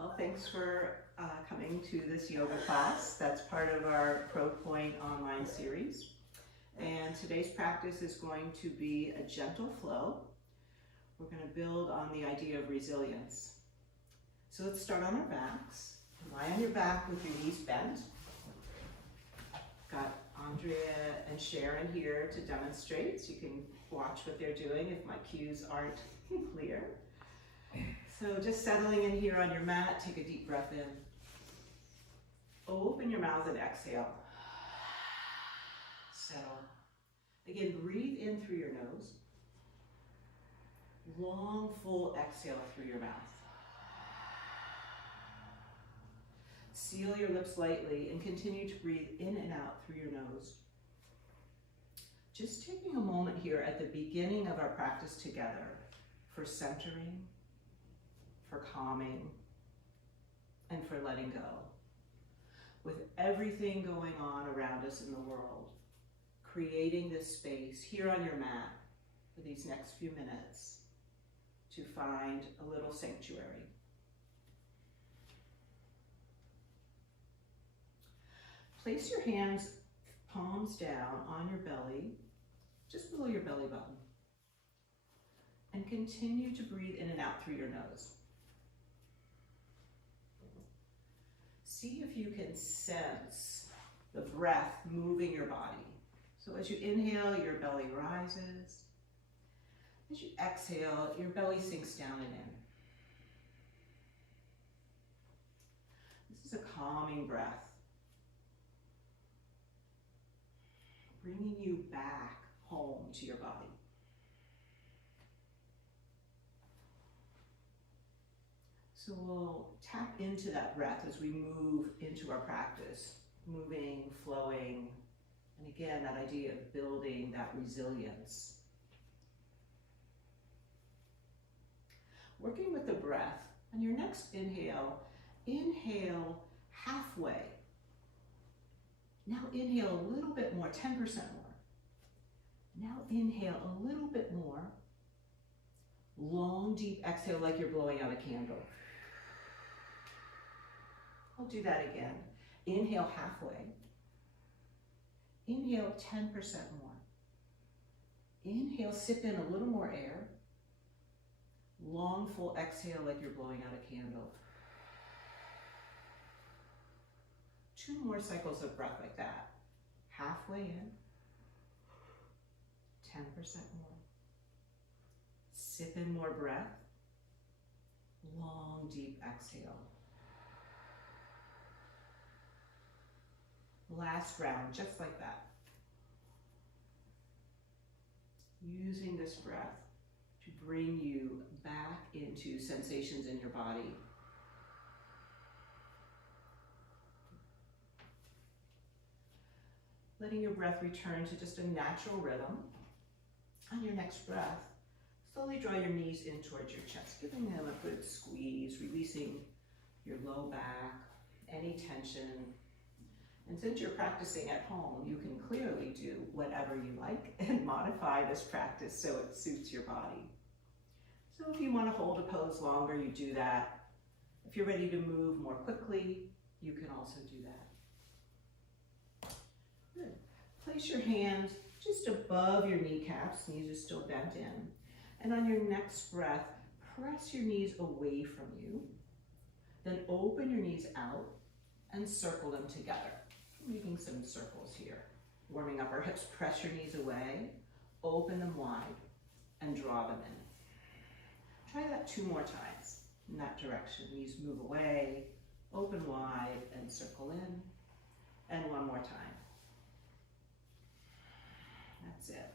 Well, thanks for coming to this yoga class. That's part of our ProPoint online series. And today's practice is going to be a gentle flow. We're going to build on the idea of resilience. So let's start on our backs. Lie on your back with your knees bent. Got Andrea and Sharon here to demonstrate, so you can watch what they're doing if my cues aren't clear. So just settling in here on your mat, take a deep breath in. Open your mouth and exhale. Settle. Again, breathe in through your nose. Long, full exhale through your mouth. Seal your lips lightly and continue to breathe in and out through your nose. Just taking a moment here at the beginning of our practice together for centering, for calming, and for letting go. With everything going on around us in the world, creating this space here on your mat for these next few minutes to find a little sanctuary. Place your hands, palms down on your belly, just below your belly button. And continue to breathe in and out through your nose. See if you can sense the breath moving your body. So as you inhale, your belly rises. As you exhale, your belly sinks down and in. This is a calming breath, bringing you back home to your body. So we'll tap into that breath as we move into our practice, moving, flowing, and again, that idea of building that resilience. Working with the breath, on your next inhale, inhale halfway. Now inhale a little bit more, 10% more. Now inhale a little bit more. Long, deep exhale like you're blowing out a candle. I'll do that again. Inhale halfway. Inhale 10% more. Inhale, sip in a little more air. Long, full exhale like you're blowing out a candle. 2 more cycles of breath like that. Halfway in. 10% more. Sip in more breath. Long, deep exhale. Last round, just like that. Using this breath to bring you back into sensations in your body. Letting your breath return to just a natural rhythm. On your next breath, slowly draw your knees in towards your chest, giving them a good squeeze, releasing your low back, any tension. And since you're practicing at home, you can clearly do whatever you like and modify this practice so it suits your body. So if you want to hold a pose longer, you do that. If you're ready to move more quickly, you can also do that. Good. Place your hands just above your kneecaps, knees are still bent in. And on your next breath, press your knees away from you. Then open your knees out and circle them together. Making some circles here. Warming up our hips, press your knees away, open them wide, and draw them in. Try that 2 more times in that direction. Knees move away, open wide, and circle in. And 1 more time. That's it.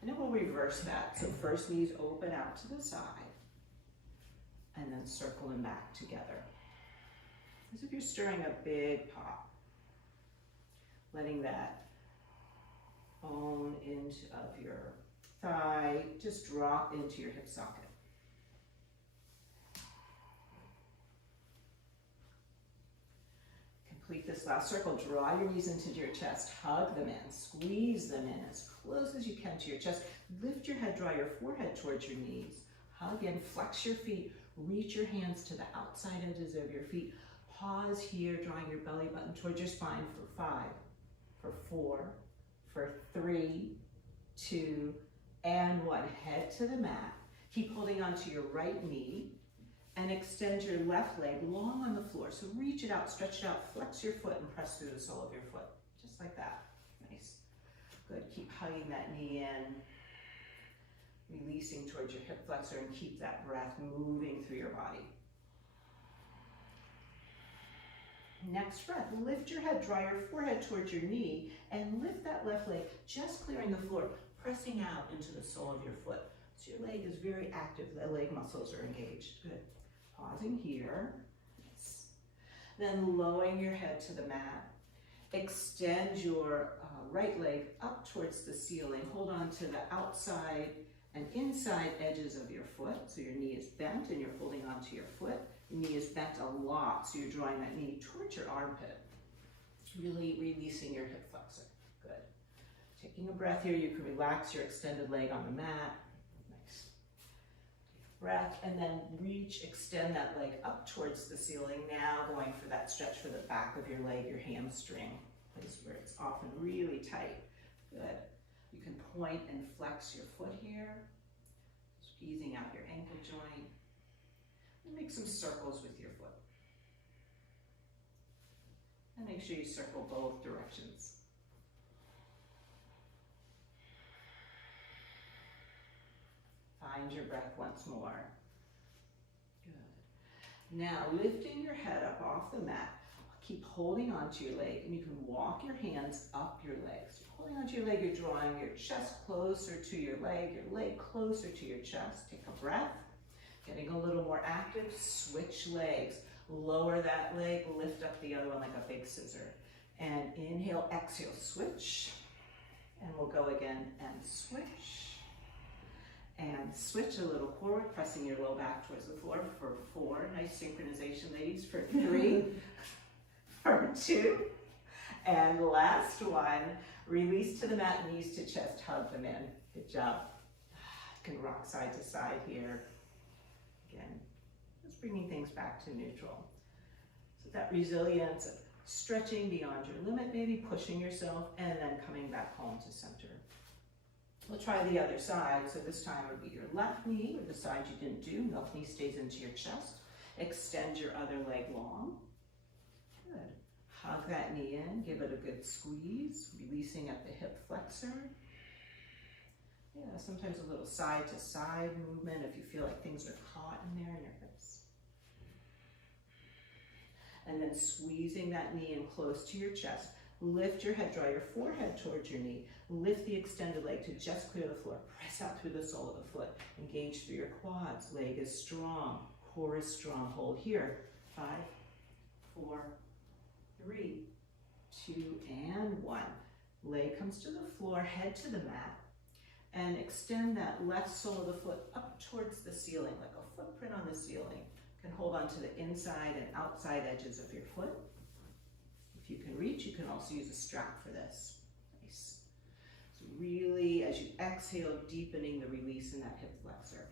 And then we'll reverse that. So first knees open out to the side, and then circle them back together. As if you're stirring a big pot. Letting that bone of your thigh just drop into your hip socket. Complete this last circle. Draw your knees into your chest. Hug them in. Squeeze them in as close as you can to your chest. Lift your head. Draw your forehead towards your knees. Hug in. Flex your feet. Reach your hands to the outside edges of your feet. Pause here, drawing your belly button towards your spine for 5, for 4, for 3, 2, and 1. Head to the mat. Keep holding onto your right knee and extend your left leg long on the floor. So reach it out, stretch it out, flex your foot and press through the sole of your foot. Just like that. Nice. Good. Keep hugging that knee in. Releasing towards your hip flexor and keep that breath moving through your body. Next breath, lift your head, draw your forehead towards your knee and lift that left leg, just clearing the floor, pressing out into the sole of your foot. So your leg is very active, the leg muscles are engaged. Good. Pausing here. Then lowering your head to the mat. Extend your right leg up towards the ceiling. Hold on to the outside and inside edges of your foot. So your knee is bent and you're holding onto your foot. Your knee is bent a lot, so you're drawing that knee towards your armpit. Really releasing your hip flexor. Good. Taking a breath here, you can relax your extended leg on the mat. Nice. Take a breath and then reach, extend that leg up towards the ceiling. Now going for that stretch for the back of your leg, your hamstring, place where it's often really tight. Good. You can point and flex your foot here, squeezing out your ankle joint. And make some circles with your foot. And make sure you circle both directions. Find your breath once more. Good. Now lifting your head up off the mat. Keep holding onto your leg and you can walk your hands up your legs. Holding onto your leg, you're drawing your chest closer to your leg closer to your chest. Take a breath. Getting a little more active, switch legs. Lower that leg, lift up the other one like a big scissor. And inhale, exhale, switch. And we'll go again and switch. And switch a little forward, pressing your low back towards the floor for 4. Nice synchronization, ladies, for 3, for 2. And last one, release to the mat, knees to chest, hug them in. Good job. You can rock side to side here. Again, just bringing things back to neutral. So that resilience of stretching beyond your limit, maybe pushing yourself, and then coming back home to center. We'll try the other side. So this time would be your left knee, or the side you didn't do. Left knee stays into your chest. Extend your other leg long. Good. Hug that knee in, give it a good squeeze, releasing at the hip flexor. Yeah, sometimes a little side to side movement if you feel like things are caught in there in your hips. And then squeezing that knee in close to your chest. Lift your head, draw your forehead towards your knee. Lift the extended leg to just clear the floor. Press out through the sole of the foot. Engage through your quads. Leg is strong. Core is strong. Hold here. 5, 4, 3, 2, and 1. Leg comes to the floor, head to the mat. And extend that left sole of the foot up towards the ceiling, like a footprint on the ceiling. You can hold on to the inside and outside edges of your foot. If you can reach, you can also use a strap for this. Nice. So really, as you exhale, deepening the release in that hip flexor.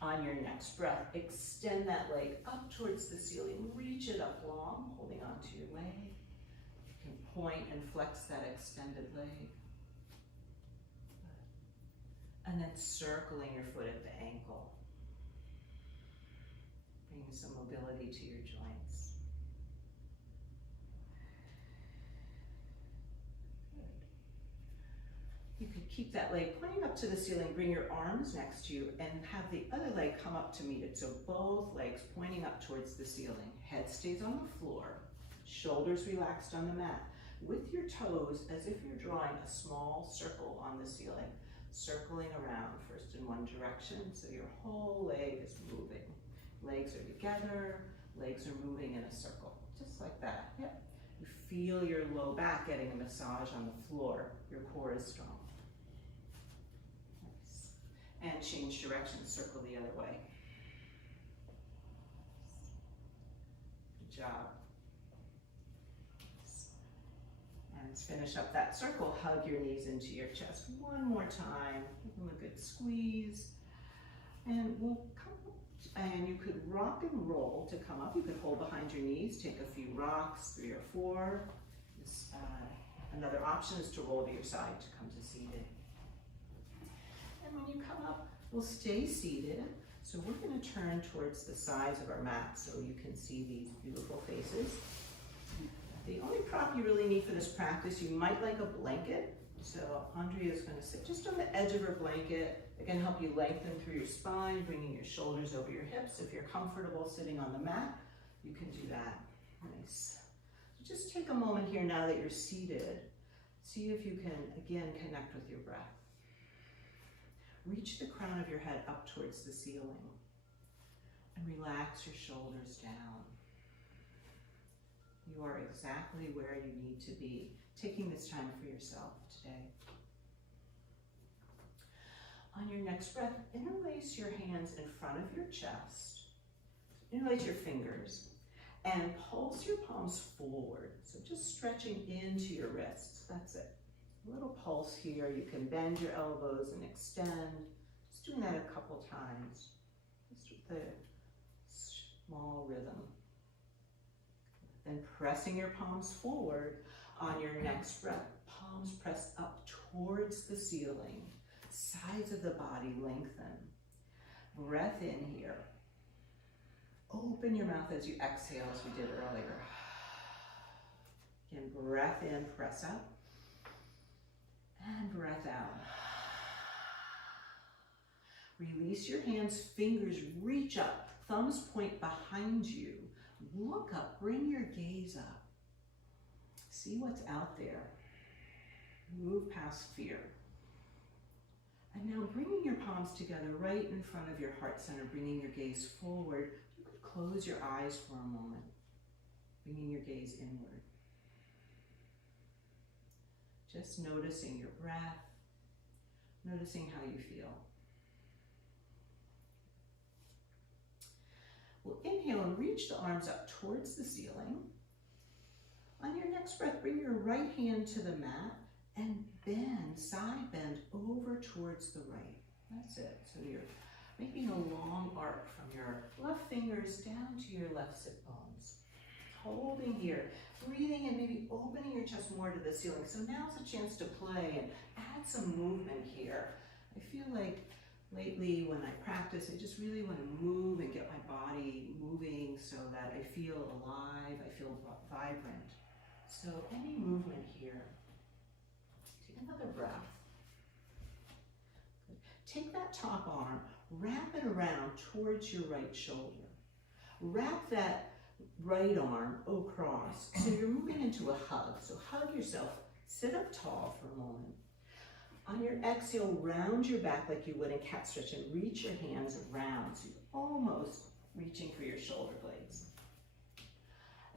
On your next breath, extend that leg up towards the ceiling. Reach it up long, holding onto your leg. You can point and flex that extended leg. And then circling your foot at the ankle. Bringing some mobility to your joints. Good. You could keep that leg pointing up to the ceiling, bring your arms next to you, and have the other leg come up to meet it. So both legs pointing up towards the ceiling. Head stays on the floor, shoulders relaxed on the mat. With your toes, as if you're drawing a small circle on the ceiling. Circling around first in one direction, so your whole leg is moving. Legs are together, legs are moving in a circle, just like that. Yep. You feel your low back getting a massage on the floor. Your core is strong. Nice. And change direction, circle the other way. Good job. Let's finish up that circle. Hug your knees into your chest one more time. Give them a good squeeze. And we'll come up, and you could rock and roll to come up. You could hold behind your knees, take a few rocks, 3 or 4. Another option is to roll to your side to come to seated. And when you come up, we'll stay seated. So we're going to turn towards the sides of our mat so you can see these beautiful faces. The only prop you really need for this practice, you might like a blanket. So Andrea is going to sit just on the edge of her blanket. It can help you lengthen through your spine, bringing your shoulders over your hips. If you're comfortable sitting on the mat, you can do that. Nice. So just take a moment here now that you're seated. See if you can, again, connect with your breath. Reach the crown of your head up towards the ceiling and relax your shoulders down. You are exactly where you need to be, taking this time for yourself today. On your next breath, interlace your hands in front of your chest. Interlace your fingers and pulse your palms forward. So just stretching into your wrists. That's it. A little pulse here. You can bend your elbows and extend. Just doing that a couple times. Just with a small rhythm. Then pressing your palms forward. On your next breath, palms press up towards the ceiling. Sides of the body lengthen. Breath in here. Open your mouth as you exhale, as we did earlier. Again, breath in, press up. And breath out. Release your hands, fingers reach up, thumbs point behind you. Look up, bring your gaze up. See what's out there. Move past fear. And now bringing your palms together right in front of your heart center, bringing your gaze forward. You could close your eyes for a moment, bringing your gaze inward. Just noticing your breath, noticing how you feel. We'll inhale and reach the arms up towards the ceiling. On your next breath, bring your right hand to the mat and bend, side bend over towards the right. That's it. So you're making a long arc from your left fingers down to your left sit bones. Holding here, breathing and maybe opening your chest more to the ceiling. So now's a chance to play and add some movement here. I feel like lately when I practice, I just really want to move and get my body moving so that I feel alive, I feel vibrant. So any movement here. Take another breath. Good. Take that top arm, wrap it around towards your right shoulder. Wrap that right arm across. So you're moving into a hug. So hug yourself, sit up tall for a moment. On your exhale, round your back like you would in cat stretch and reach your hands around. So you're almost reaching for your shoulder blades.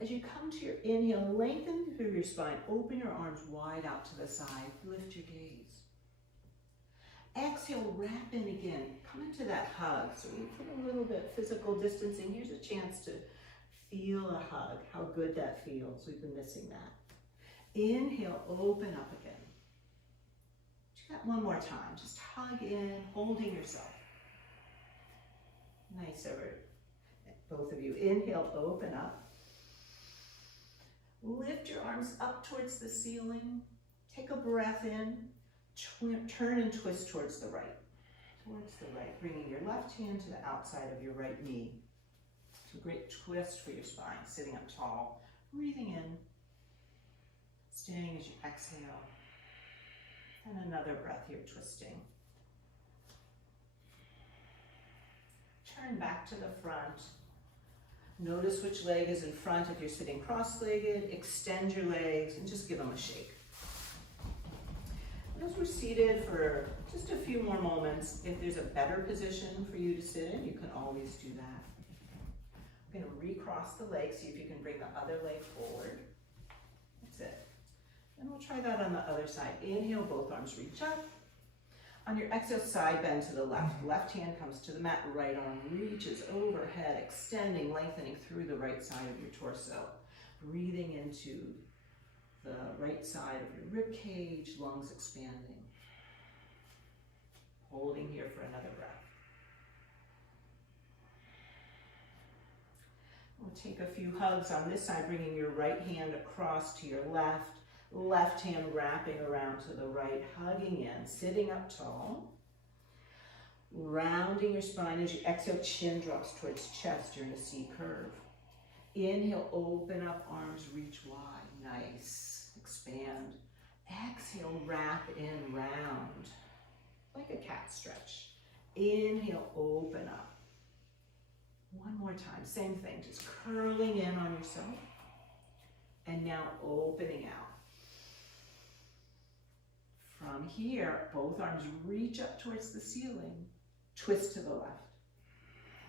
As you come to your inhale, lengthen through your spine, open your arms wide out to the side, lift your gaze. Exhale, wrap in again, come into that hug. So you put a little bit physical distancing. Here's a chance to feel a hug, how good that feels. We've been missing that. Inhale, open up again. Do that one more time. Just hug in, holding yourself. Nice, both of you. Inhale, open up. Lift your arms up towards the ceiling. Take a breath in. Turn and twist towards the right. Towards the right. Bringing your left hand to the outside of your right knee. It's a great twist for your spine. Sitting up tall. Breathing in. Staying as you exhale. And another breath here, twisting. Turn back to the front. Notice which leg is in front if you're sitting cross-legged. Extend your legs and just give them a shake. As we're seated for just a few more moments, if there's a better position for you to sit in, you can always do that. I'm going to recross the legs, see if you can bring the other leg forward. That's it. And we'll try that on the other side. Inhale, both arms reach up. On your exhale, side bend to the left. Left hand comes to the mat, right arm reaches overhead, extending, lengthening through the right side of your torso. Breathing into the right side of your rib cage, lungs expanding. Holding here for another breath. We'll take a few hugs on this side, bringing your right hand across to your left, left hand wrapping around to the right, hugging in, sitting up tall. Rounding your spine as you exhale, chin drops towards chest. You're in a C curve. Inhale, open up, arms reach wide. Nice. Expand. Exhale, wrap in round, like a cat stretch. Inhale, open up. One more time, same thing, just curling in on yourself. And now opening out. From here, both arms reach up towards the ceiling. Twist to the left.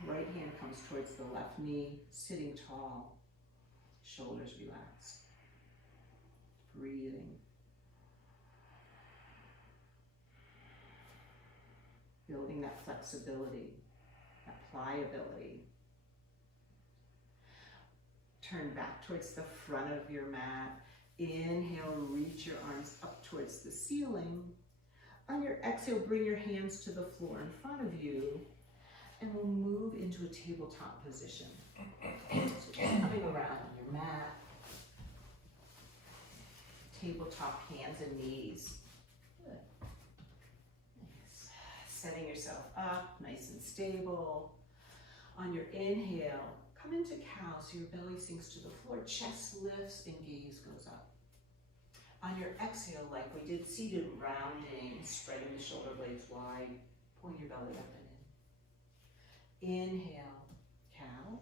Right hand comes towards the left knee, sitting tall. Shoulders relaxed. Breathing. Building that flexibility, that pliability. Turn back towards the front of your mat. Inhale, reach your arms up towards the ceiling. On your exhale, bring your hands to the floor in front of you, and we'll move into a tabletop position. So coming around on your mat, tabletop hands and knees. Good. Nice. Setting yourself up, nice and stable. On your inhale, come into cow, so your belly sinks to the floor, chest lifts and gaze goes up. On your exhale, like we did seated, rounding, spreading the shoulder blades wide, pull your belly up and in. Inhale, cow.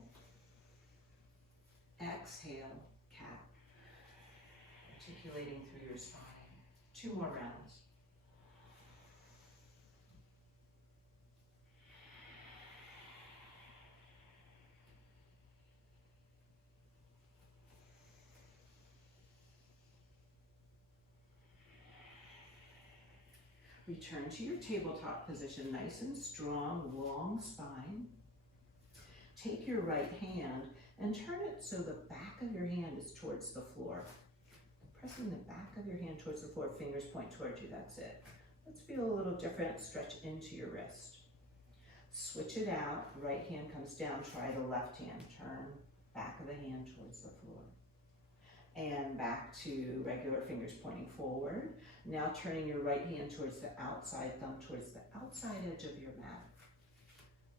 Exhale, cat. Articulating through your spine. 2 more rounds. Return to your tabletop position, nice and strong, long spine. Take your right hand and turn it so the back of your hand is towards the floor. Pressing the back of your hand towards the floor, fingers point towards you, that's it. Let's feel a little different, stretch into your wrist. Switch it out, right hand comes down, try the left hand, turn back of the hand towards the floor. And back to regular fingers pointing forward. Now turning your right hand towards the outside, thumb towards the outside edge of your mat.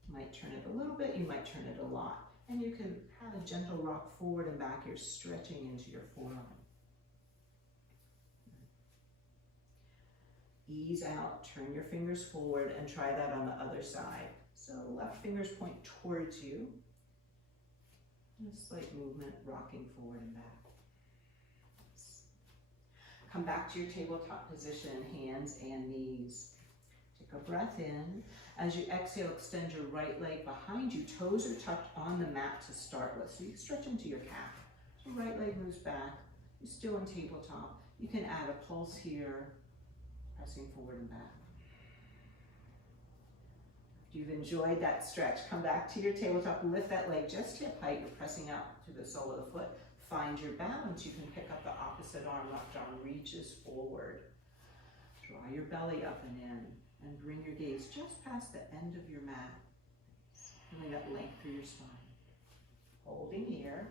You might turn it a little bit, you might turn it a lot. And you can have a gentle rock forward and back. You're stretching into your forearm. Ease out, turn your fingers forward and try that on the other side. So left fingers point towards you. And a slight movement, rocking forward and back. Come back to your tabletop position, hands and knees. Take a breath in. As you exhale, extend your right leg behind you. Toes are tucked on the mat to start with. So you stretch into your calf. So right leg moves back. You're still in tabletop. You can add a pulse here, pressing forward and back. If you've enjoyed that stretch, come back to your tabletop. Lift that leg just hip height. You're pressing out to the sole of the foot. Find your balance. You can pick up the opposite arm. Left arm reaches forward. Draw your belly up and in, and bring your gaze just past the end of your mat. Feeling that length through your spine. Holding here.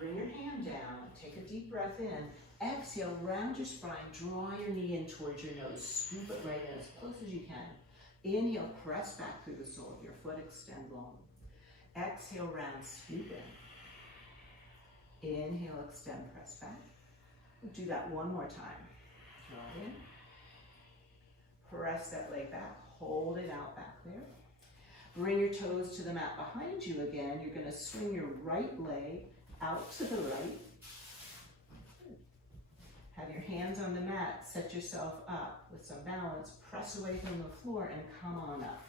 Bring your hand down. Take a deep breath in. Exhale, round your spine. Draw your knee in towards your nose. Scoop it right in as close as you can. Inhale, press back through the sole of your foot. Extend long. Exhale, round, scoop in. Inhale, extend, press back. We'll do that one more time. Draw in. Press that leg back. Hold it out back there. Bring your toes to the mat behind you again. You're going to swing your right leg out to the right. Have your hands on the mat. Set yourself up with some balance. Press away from the floor and come on up.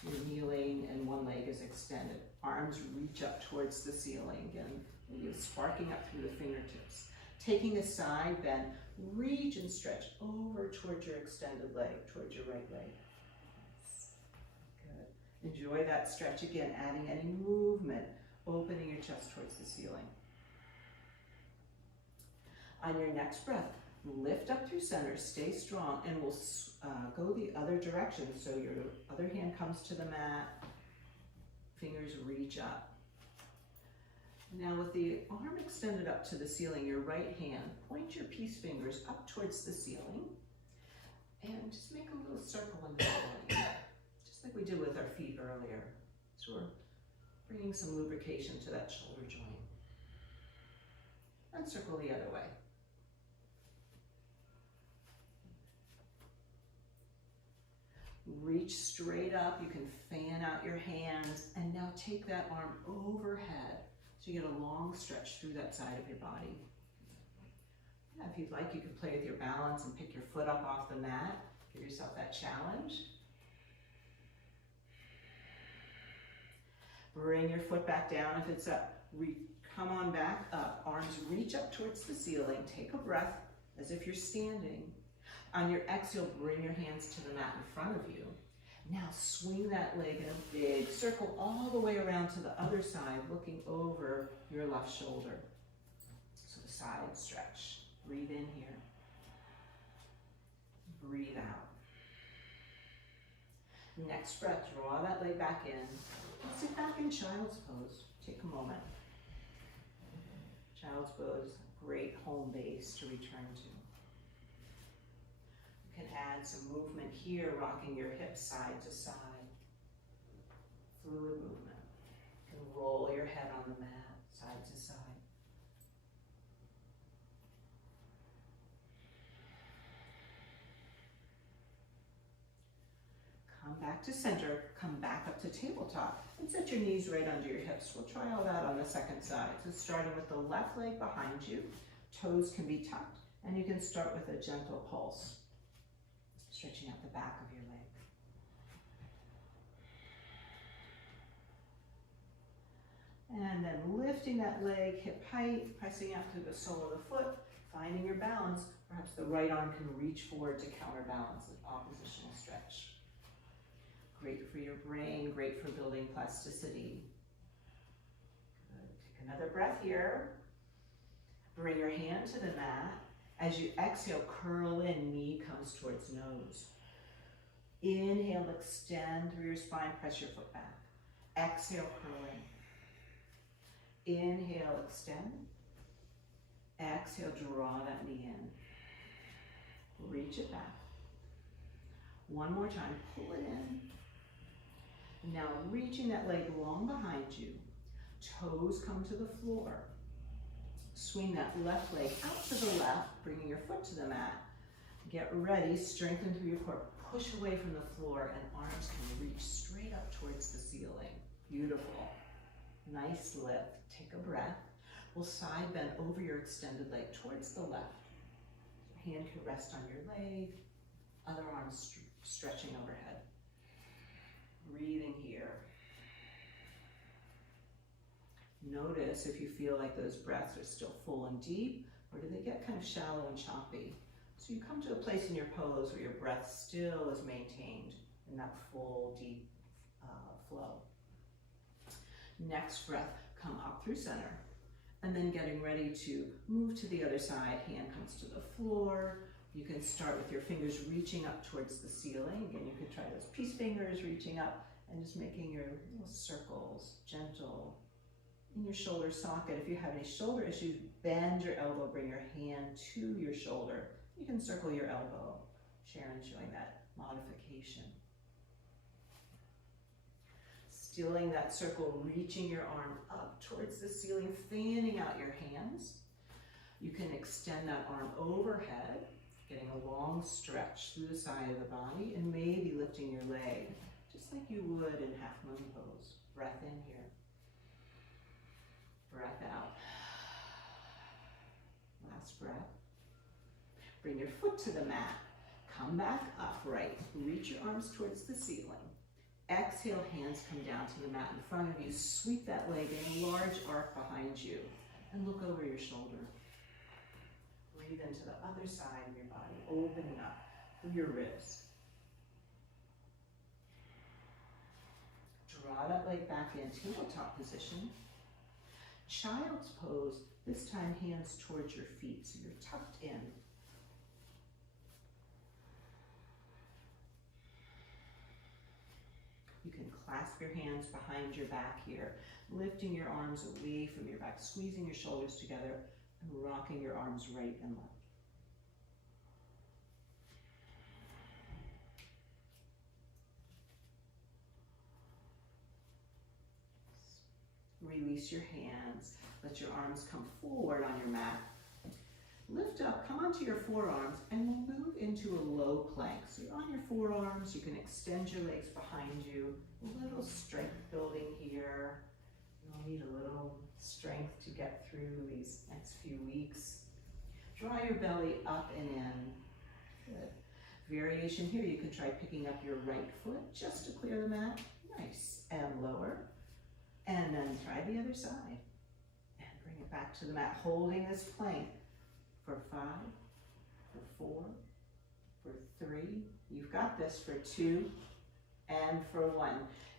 So you're kneeling and one leg is extended. Arms reach up towards the ceiling. Again, you're sparking up through the fingertips. Taking a side bend, reach and stretch over towards your extended leg, towards your right leg. Good. Enjoy that stretch again, adding any movement, opening your chest towards the ceiling. On your next breath, lift up through center, stay strong, and we'll go the other direction. So your other hand comes to the mat, fingers reach up. Now with the arm extended up to the ceiling, your right hand, point your peace fingers up towards the ceiling and just make a little circle in the ceiling, just like we did with our feet earlier. So we're bringing some lubrication to that shoulder joint. And circle the other way. Reach straight up, you can fan out your hands, and now take that arm overhead so you get a long stretch through that side of your body. Yeah, if you'd like, you can play with your balance and pick your foot up off the mat. Give yourself that challenge. Bring your foot back down if it's up. Come on back up. Arms reach up towards the ceiling. Take a breath as if you're standing. On your exhale, bring your hands to the mat in front of you. Now swing that leg in a big circle all the way around to the other side, looking over your left shoulder. So the side stretch. Breathe in here. Breathe out. Next breath, draw that leg back in. Sit back in child's pose. Take a moment. Child's pose, great home base to return to. You can add some movement here, rocking your hips side to side. Fluid movement. You can roll your head on the mat, side to side. Come back to center, come back up to tabletop, and set your knees right under your hips. We'll try all that on the second side. So starting with the left leg behind you, toes can be tucked, and you can start with a gentle pulse, stretching out the back of your leg. And then lifting that leg hip height, pressing out through the sole of the foot, finding your balance. Perhaps the right arm can reach forward to counterbalance an oppositional stretch. Great for your brain, great for building plasticity. Good. Take another breath here. Bring your hand to the mat. As you exhale, curl in, knee comes towards nose. Inhale, extend through your spine, press your foot back. Exhale, curl in. Inhale, extend. Exhale, draw that knee in. Reach it back. One more time, pull it in. Now reaching that leg long behind you, toes come to the floor. Swing that left leg out to the left, bringing your foot to the mat. Get ready, strengthen through your core, push away from the floor, and arms can reach straight up towards the ceiling. Beautiful. Nice lift. Take a breath. We'll side bend over your extended leg towards the left. Hand can rest on your leg, other arm stretching overhead. Breathing here. Notice if you feel like those breaths are still full and deep, or do they get kind of shallow and choppy? So you come to a place in your pose where your breath still is maintained in that full, deep flow. Next breath, come up through center. And then getting ready to move to the other side, hand comes to the floor. You can start with your fingers reaching up towards the ceiling. Again, you can try those peace fingers reaching up and just making your little circles, gentle, in your shoulder socket. If you have any shoulder issues, bend your elbow, bring your hand to your shoulder. You can circle your elbow. Sharon showing that modification. Stilling that circle, reaching your arm up towards the ceiling, fanning out your hands. You can extend that arm overhead, getting a long stretch through the side of the body, and maybe lifting your leg, just like you would in half moon pose. Breath in here. Breath out. Last breath. Bring your foot to the mat. Come back upright. Reach your arms towards the ceiling. Exhale, hands come down to the mat in front of you. Sweep that leg in a large arc behind you and look over your shoulder. Breathe into the other side of your body, opening up through your ribs. Draw that leg back in, tabletop position. Child's pose, this time hands towards your feet, so you're tucked in. You can clasp your hands behind your back here, lifting your arms away from your back, squeezing your shoulders together, and rocking your arms right and left. Release your hands. Let your arms come forward on your mat. Lift up, come onto your forearms, and we'll move into a low plank. So you're on your forearms, you can extend your legs behind you. A little strength building here. You'll need a little strength to get through these next few weeks. Draw your belly up and in. Good. Variation here, you can try picking up your right foot just to clear the mat. Nice. And lower. And then try the other side. And bring it back to the mat, holding this plank for 5, for 4, for 3. You've got this for 2, and for 1.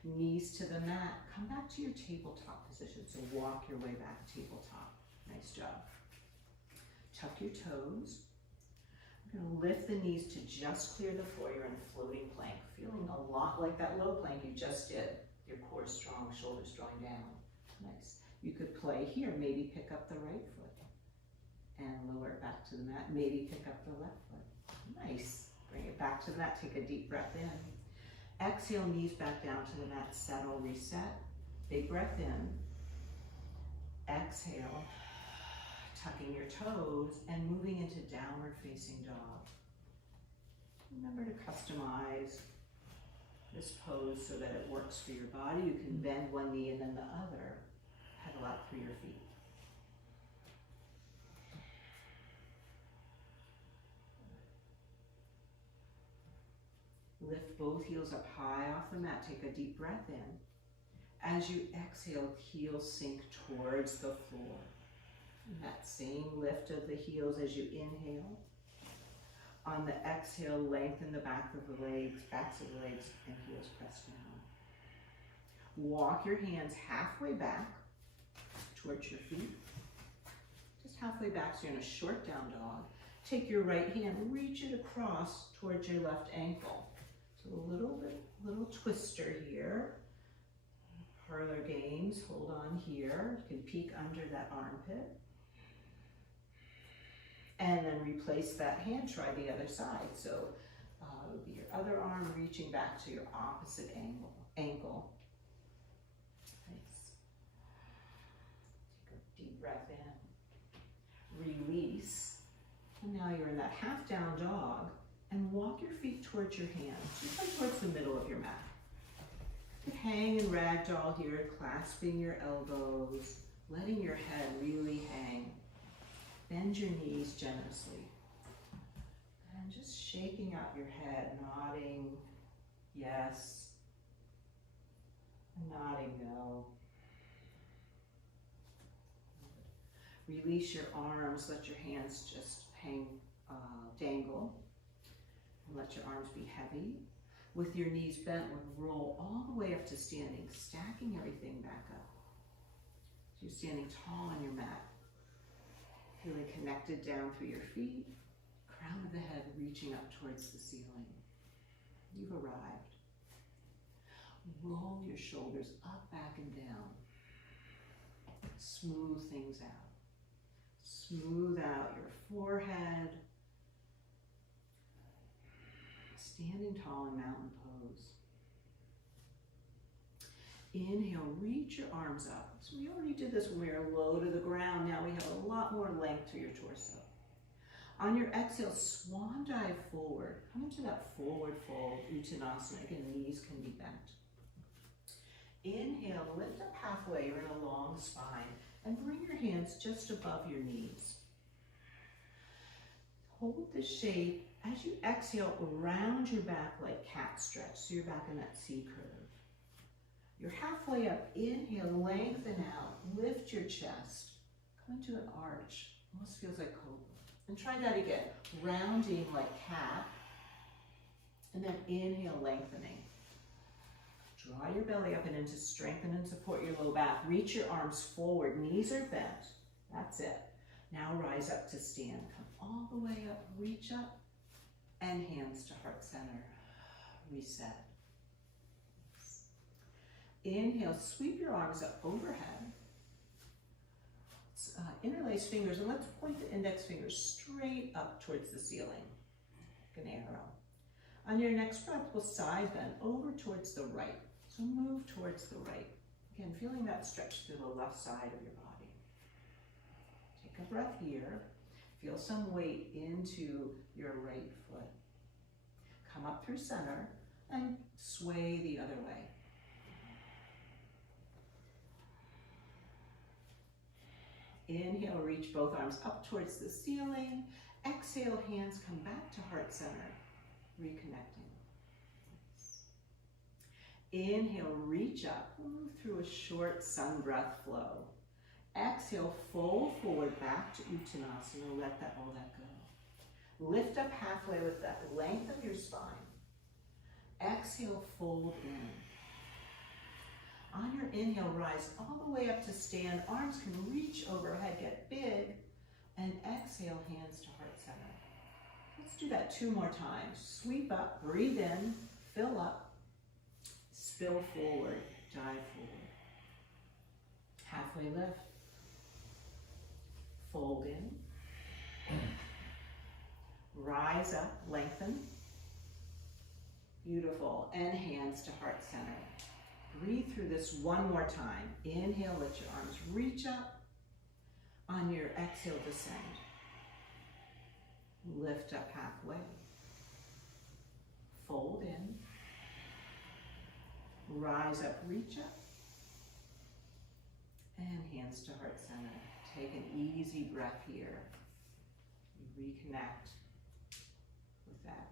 Knees to the mat. Come back to your tabletop position. So walk your way back, tabletop. Nice job. Tuck your toes. I'm going to lift the knees to just clear the floor. You're in floating plank, feeling a lot like that low plank you just did. Your core strong, shoulders drawing down. Nice. You could play here, maybe pick up the right foot and lower it back to the mat. Maybe pick up the left foot. Nice. Bring it back to the mat. Take a deep breath in. Exhale, knees back down to the mat. Settle, reset. Big breath in. Exhale, tucking your toes and moving into downward facing dog. Remember to customize this pose so that it works for your body. You can bend one knee and then the other. Pedal out through your feet. Lift both heels up high off the mat. Take a deep breath in. As you exhale, heels sink towards the floor. And that same lift of the heels as you inhale. On the exhale, lengthen the back of the legs, backs of the legs, and heels press down. Walk your hands halfway back towards your feet. Just halfway back, so you're in a short down dog. Take your right hand, reach it across towards your left ankle. So a little twister here. Parlor games, hold on here. You can peek under that armpit. And then replace that hand, try the other side. So it would be your other arm reaching back to your opposite ankle. Nice. Take a deep breath in. Release. And now you're in that half down dog. And walk your feet towards your hands. Just come towards the middle of your mat. You can hang in ragdoll here, clasping your elbows, letting your head really hang. Bend your knees generously. And just shaking out your head, nodding yes, nodding no. Release your arms, let your hands just hang, dangle. And let your arms be heavy. With your knees bent, we'll roll all the way up to standing, stacking everything back up. So you're standing tall on your mat. Feeling connected down through your feet, crown of the head reaching up towards the ceiling. You've arrived. Roll your shoulders up, back, and down. Smooth things out. Smooth out your forehead. Standing tall in mountain pose. Inhale, reach your arms up. So we already did this when we were low to the ground. Now we have a lot more length to your torso. On your exhale, swan dive forward. Come into that forward fold, Uttanasana. Again, knees can be bent. Inhale, lift up halfway. You're in a long spine. And bring your hands just above your knees. Hold the shape. As you exhale, round your back like cat stretch. So you're back in that C curve. You're halfway up. Inhale, lengthen out. Lift your chest. Come into an arch. Almost feels like Cobra. And try that again. Rounding like cat. And then inhale, lengthening. Draw your belly up and in to strengthen and support your low back. Reach your arms forward. Knees are bent. That's it. Now rise up to stand. Come all the way up. Reach up. And hands to heart center. Reset. Inhale, sweep your arms up overhead. Interlace fingers, and let's point the index fingers straight up towards the ceiling, like an arrow. On your next breath, we'll side bend over towards the right. So move towards the right. Again, feeling that stretch through the left side of your body. Take a breath here. Feel some weight into your right foot. Come up through center and sway the other way. Inhale, reach both arms up towards the ceiling. Exhale, hands come back to heart center, reconnecting. Inhale, reach up, move through a short sun breath flow. Exhale, fold forward back to Uttanasana, let all that go. Lift up halfway with that length of your spine. Exhale, fold in. On your inhale, rise all the way up to stand. Arms can reach overhead, get big. And exhale, hands to heart center. Let's do that 2 more times. Sweep up, breathe in, fill up, spill forward, dive forward. Halfway lift. Fold in. Rise up, lengthen. Beautiful. And hands to heart center. Breathe through this 1 more time. Inhale, let your arms reach up. On your exhale, descend. Lift up halfway. Fold in. Rise up, reach up. And hands to heart center. Take an easy breath here. Reconnect with that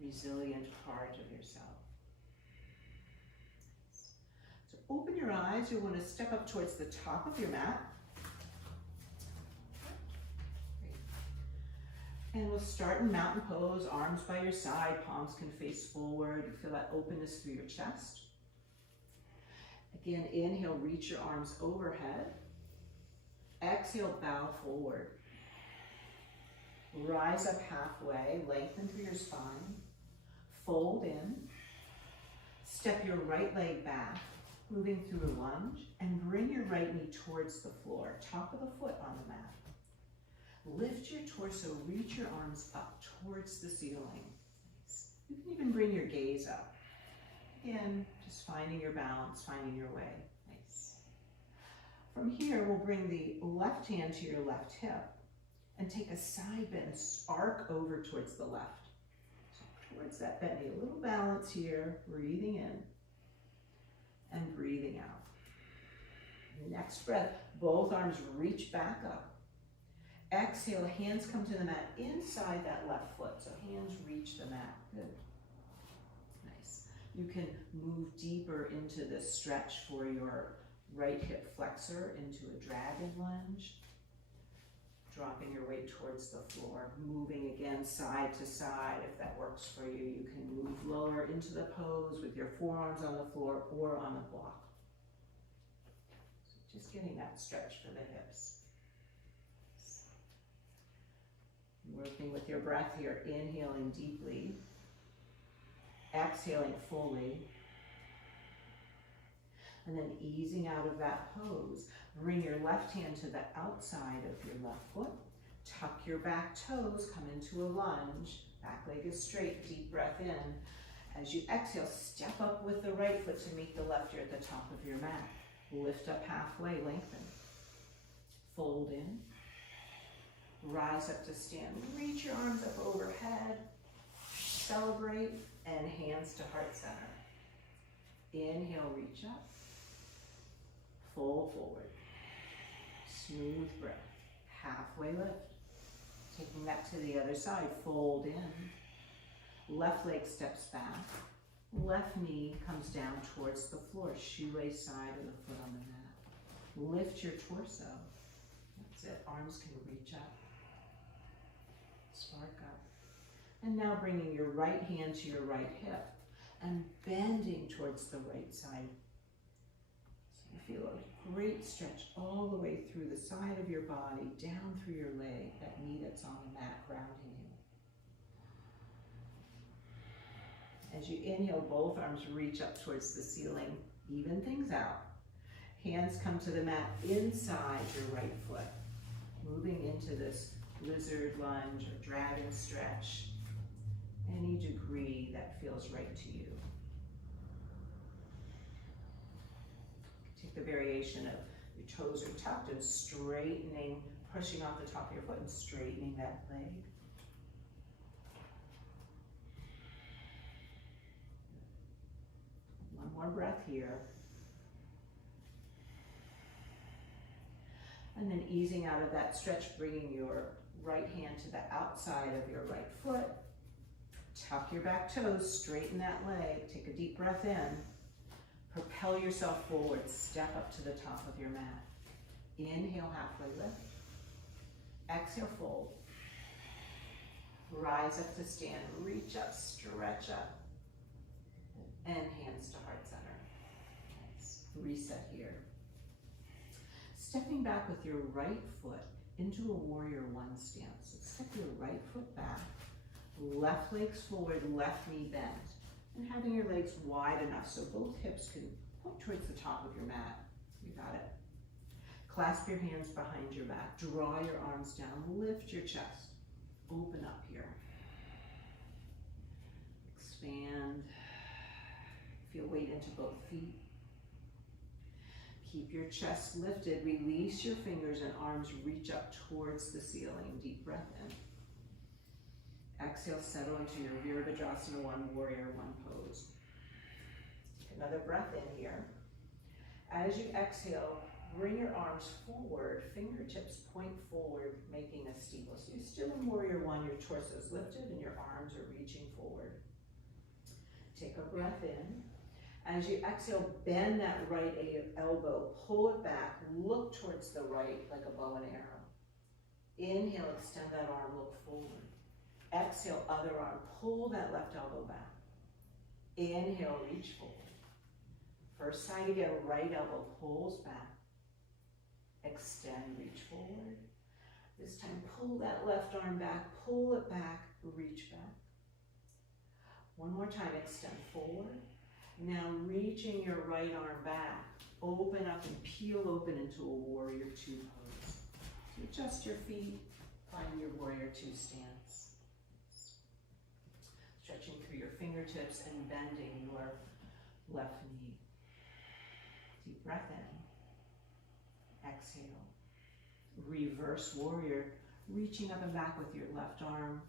resilient part of yourself. So open your eyes. You'll want to step up towards the top of your mat. And we'll start in mountain pose, arms by your side, palms can face forward. You feel that openness through your chest. Again, inhale, reach your arms overhead. Exhale, bow forward. Rise up halfway, lengthen through your spine. Fold in. Step your right leg back, moving through a lunge, and bring your right knee towards the floor, top of the foot on the mat. Lift your torso, reach your arms up towards the ceiling. Nice. You can even bring your gaze up. Again, just finding your balance, finding your way. Nice. From here, we'll bring the left hand to your left hip and take a side bend, arc over towards the left. So towards that bend, a little balance here, breathing in and breathing out. Next breath, both arms reach back up. Exhale, hands come to the mat inside that left foot. So hands reach the mat. Good. Nice. You can move deeper into this stretch for your right hip flexor into a dragon lunge. Dropping your weight towards the floor. Moving again side to side. If that works for you, you can move lower into the pose with your forearms on the floor or on the block. So just getting that stretch for the hips. Working with your breath here, inhaling deeply, exhaling fully, and then easing out of that pose. Bring your left hand to the outside of your left foot, tuck your back toes, come into a lunge, back leg is straight, deep breath in. As you exhale, step up with the right foot to meet the left ear at the top of your mat. Lift up halfway, lengthen. Fold in. Rise up to stand. Reach your arms up overhead. Celebrate. And hands to heart center. Inhale, reach up. Fold forward. Smooth breath. Halfway lift. Taking that to the other side. Fold in. Left leg steps back. Left knee comes down towards the floor. Shoelace side of the foot on the mat. Lift your torso. That's it. Arms can reach up. Spark up. And now bringing your right hand to your right hip and bending towards the right side. So you feel a great stretch all the way through the side of your body, down through your leg, that knee that's on the mat grounding you. As you inhale, both arms reach up towards the ceiling, even things out. Hands come to the mat inside your right foot, moving into this lizard lunge or dragon stretch, any degree that feels right to you. Take the variation of your toes are tucked and straightening, pushing off the top of your foot and straightening that leg. One more breath here. And then easing out of that stretch, bringing your right hand to the outside of your right foot. Tuck your back toes, straighten that leg, take a deep breath in. Propel yourself forward, step up to the top of your mat. Inhale, halfway lift. Exhale, fold. Rise up to stand, reach up, stretch up. And hands to heart center. Nice. Reset here. Stepping back with your right foot into a warrior one stance. So step your right foot back, left legs forward, left knee bent. And having your legs wide enough so both hips can point towards the top of your mat. You got it. Clasp your hands behind your back. Draw your arms down. Lift your chest. Open up here. Expand. Feel weight into both feet. Keep your chest lifted. Release your fingers and arms reach up towards the ceiling. Deep breath in. Exhale, settle into your Virabhadrasana 1, Warrior 1 pose. Take another breath in here. As you exhale, bring your arms forward, fingertips point forward, making a steeple. So you're still in Warrior 1, your torso is lifted and your arms are reaching forward. Take a breath in. As you exhale, bend that right elbow, pull it back, look towards the right like a bow and arrow. Inhale, extend that arm, look forward. Exhale, other arm, pull that left elbow back. Inhale, reach forward. First side again, right elbow pulls back. Extend, reach forward. This time, pull that left arm back, pull it back, reach back. One more time, extend forward. Now reaching your right arm back, open up and peel open into a Warrior 2 pose. So adjust your feet, find your Warrior 2 stance. Stretching through your fingertips and bending your left knee. Deep breath in. Exhale. Reverse warrior, reaching up and back with your left arm.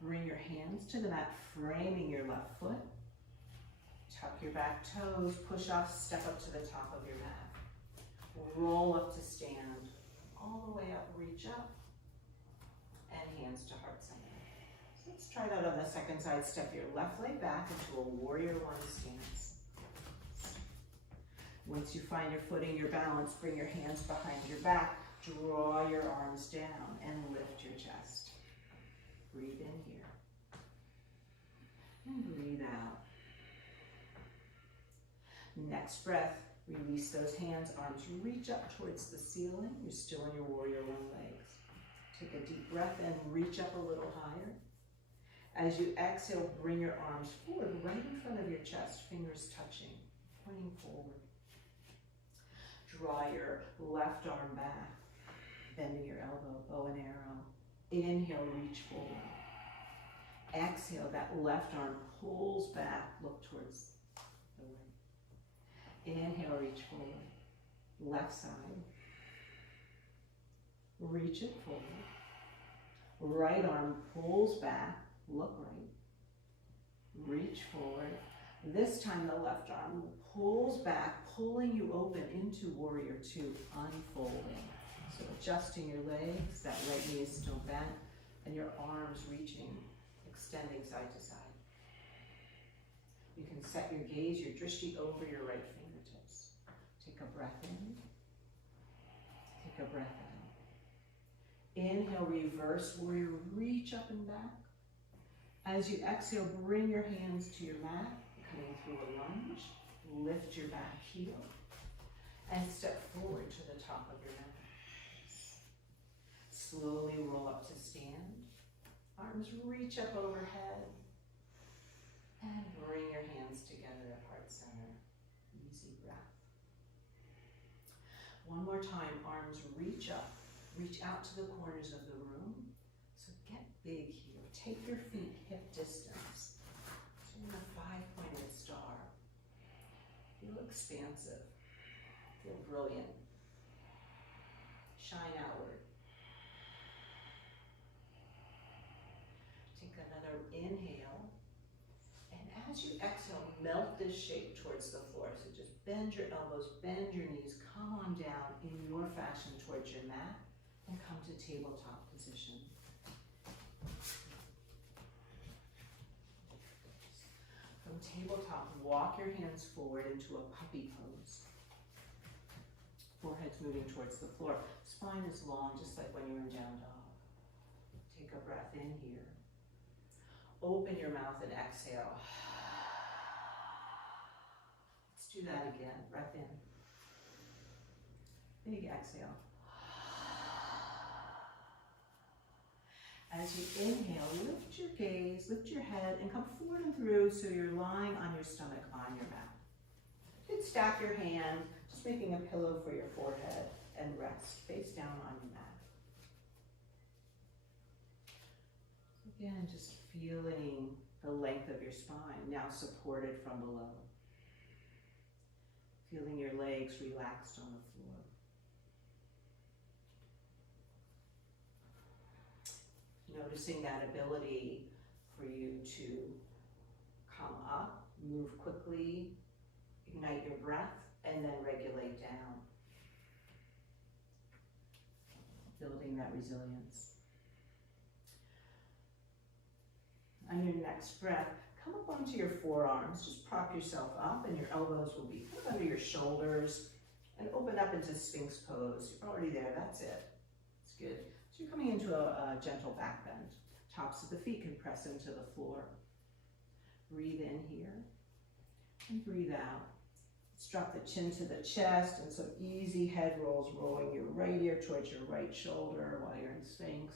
Bring your hands to the mat, framing your left foot. Tuck your back toes, push off, step up to the top of your mat. Roll up to stand, all the way up, reach up, and hands to heart center. So let's try that on the second side. Step your left leg back into a Warrior 1 stance. Once you find your footing, your balance, bring your hands behind your back, draw your arms down, and lift your chest. Breathe in here. And breathe out. Next breath, release those hands, arms reach up towards the ceiling. You're still in your Warrior 1 legs. Take a deep breath in, reach up a little higher. As you exhale, bring your arms forward, right in front of your chest, fingers touching, pointing forward. Draw your left arm back, bending your elbow, bow and arrow. Inhale, reach forward. Exhale, that left arm pulls back, look towards the right. Inhale, reach forward. Left side. Reach it forward. Right arm pulls back, look right. Reach forward. This time the left arm pulls back, pulling you open into Warrior 2, unfolding. So adjusting your legs, that right knee is still bent, and your arms reaching, extending side to side. You can set your gaze, your drishti over your right fingertips. Take a breath in. Take a breath out. Inhale, reverse warrior, reach up and back. As you exhale, bring your hands to your mat, coming through a lunge. Lift your back heel and step forward to the top of your mat. Slowly roll up to stand. Arms reach up overhead. Reach out to the corners of the room. So get big here. Take your feet hip distance. So you're in a 5-pointed star. Feel expansive. Feel brilliant. Shine outward. Take another inhale. And as you exhale, melt this shape towards the floor. So just bend your elbows, bend your knees, come on down in your fashion towards your mat, and come to tabletop position. From tabletop, walk your hands forward into a puppy pose. Forehead's moving towards the floor. Spine is long, just like when you're in down dog. Take a breath in here. Open your mouth and exhale. Let's do that again. Breath in. Big exhale. As you inhale, lift your gaze, lift your head, and come forward and through so you're lying on your stomach on your mat. You can stack your hand, just making a pillow for your forehead, and rest face down on your mat. Again, just feeling the length of your spine, now supported from below. Feeling your legs relaxed on the floor. Noticing that ability for you to come up, move quickly, ignite your breath, and then regulate down. Building that resilience. On your next breath, come up onto your forearms. Just prop yourself up and your elbows will be kind of under your shoulders and open up into Sphinx pose. You're already there, that's it. It's good. So you're coming into a gentle back bend. Tops of the feet can press into the floor. Breathe in here and breathe out. Let's drop the chin to the chest and some easy head rolls, rolling your right ear towards your right shoulder while you're in Sphinx,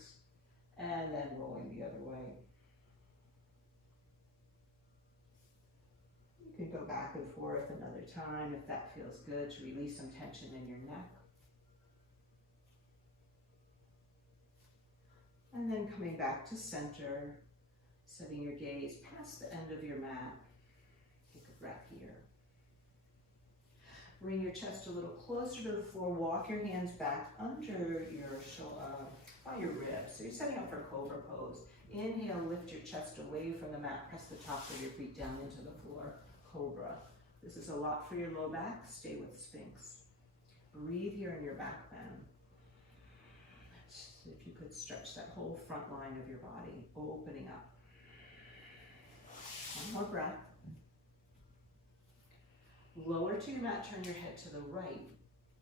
and then rolling the other way. You can go back and forth another time if that feels good to release some tension in your neck. And then coming back to center, setting your gaze past the end of your mat. Take a breath here. Bring your chest a little closer to the floor. Walk your hands back under your shoulder, by your ribs. So you're setting up for Cobra Pose. Inhale, lift your chest away from the mat. Press the tops of your feet down into the floor. Cobra. This is a lot for your low back. Stay with Sphinx. Breathe here in your back bend. So if you could stretch that whole front line of your body, opening up. One more breath. Lower to your mat, turn your head to the right,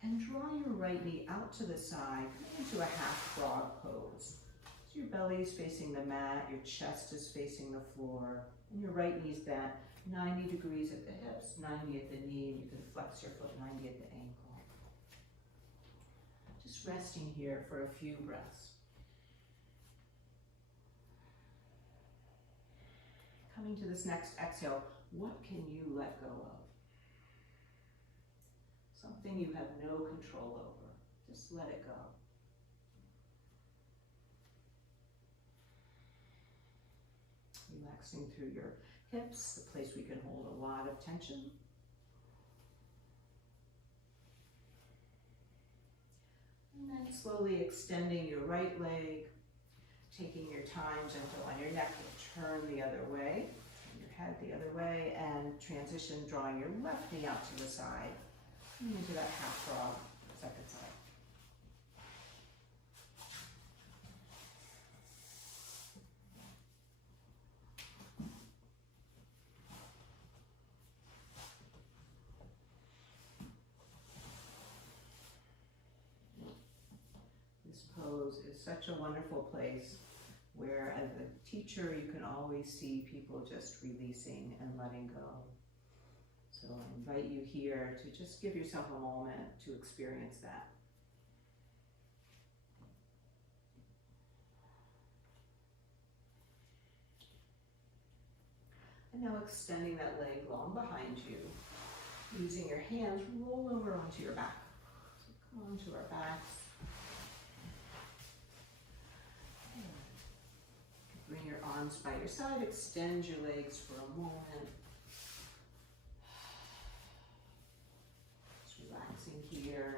and draw your right knee out to the side into a half frog pose. So your belly is facing the mat, your chest is facing the floor, and your right knee's bent 90 degrees at the hips, 90 at the knee, and you can flex your foot 90 at the ankle. Just resting here for a few breaths. Coming to this next exhale, what can you let go of? Something you have no control over. Just let it go. Relaxing through your hips, the place we can hold a lot of tension. And then slowly extending your right leg, taking your time, gentle on your neck, turn the other way, turn your head the other way, and transition, drawing your left knee out to the side, into that half frog, second side. This pose is such a wonderful place where, as a teacher, you can always see people just releasing and letting go. So I invite you here to just give yourself a moment to experience that. And now extending that leg long behind you. Using your hands, roll over onto your back. So come onto our backs. Bring your arms by your side, extend your legs for a moment. Just relaxing here.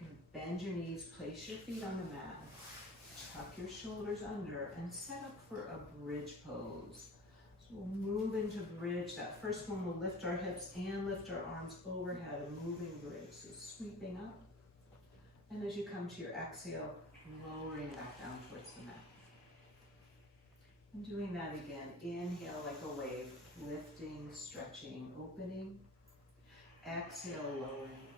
You can bend your knees, place your feet on the mat, tuck your shoulders under, and set up for a bridge pose. So we'll move into bridge. That first one will lift our hips and lift our arms overhead, a moving bridge. So sweeping up. And as you come to your exhale, lowering back down towards the mat. And doing that again. Inhale like a wave, lifting, stretching, opening. Exhale, lowering.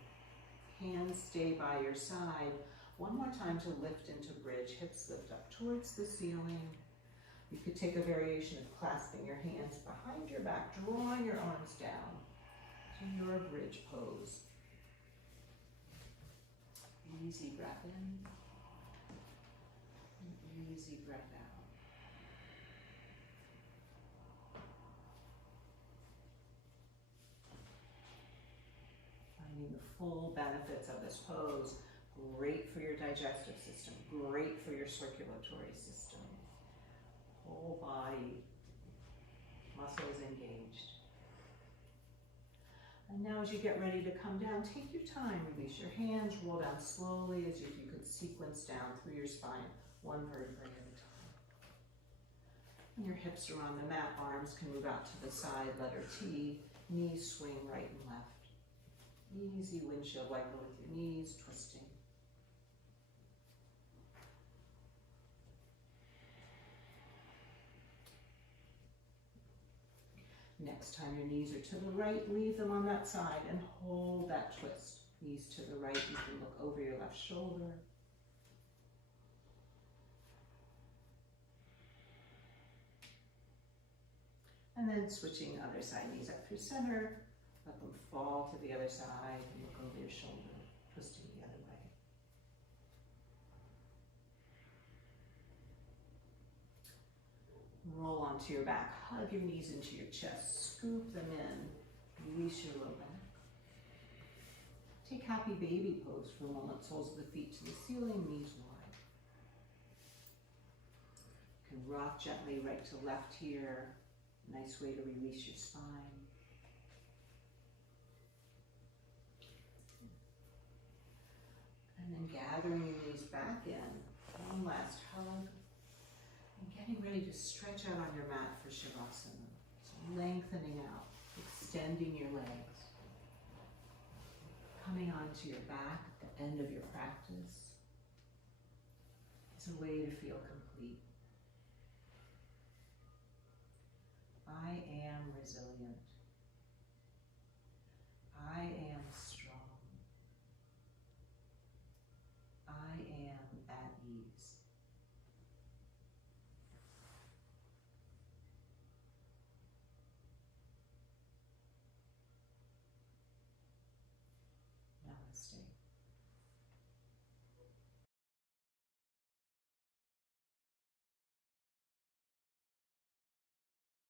Hands stay by your side. One more time to lift into bridge. Hips lift up towards the ceiling. You could take a variation of clasping your hands behind your back, drawing your arms down to your bridge pose. Easy breath in, and easy breath out. Finding the full benefits of this pose. Great for your digestive system, great for your circulatory system. Whole body, muscles engaged. And now as you get ready to come down, take your time, release your hands, roll down slowly as if you could sequence down through your spine, one vertebrae at a time. When your hips are on the mat, arms can move out to the side, letter T, knees swing right and left. Easy windshield wiper with your knees, twisting. Next time your knees are to the right, leave them on that side and hold that twist. Knees to the right, you can look over your left shoulder. And then switching the other side, knees up through center, let them fall to the other side and look over your shoulder, twisting the other way. Roll onto your back, hug your knees into your chest, scoop them in, release your low back. Take happy baby pose for a moment, soles of the feet to the ceiling, knees wide. You can rock gently right to left here, nice way to release your spine. And then gathering your knees back in, one last hug. Getting ready to stretch out on your mat for Shavasana. So lengthening out, extending your legs. Coming onto your back at the end of your practice is a way to feel complete.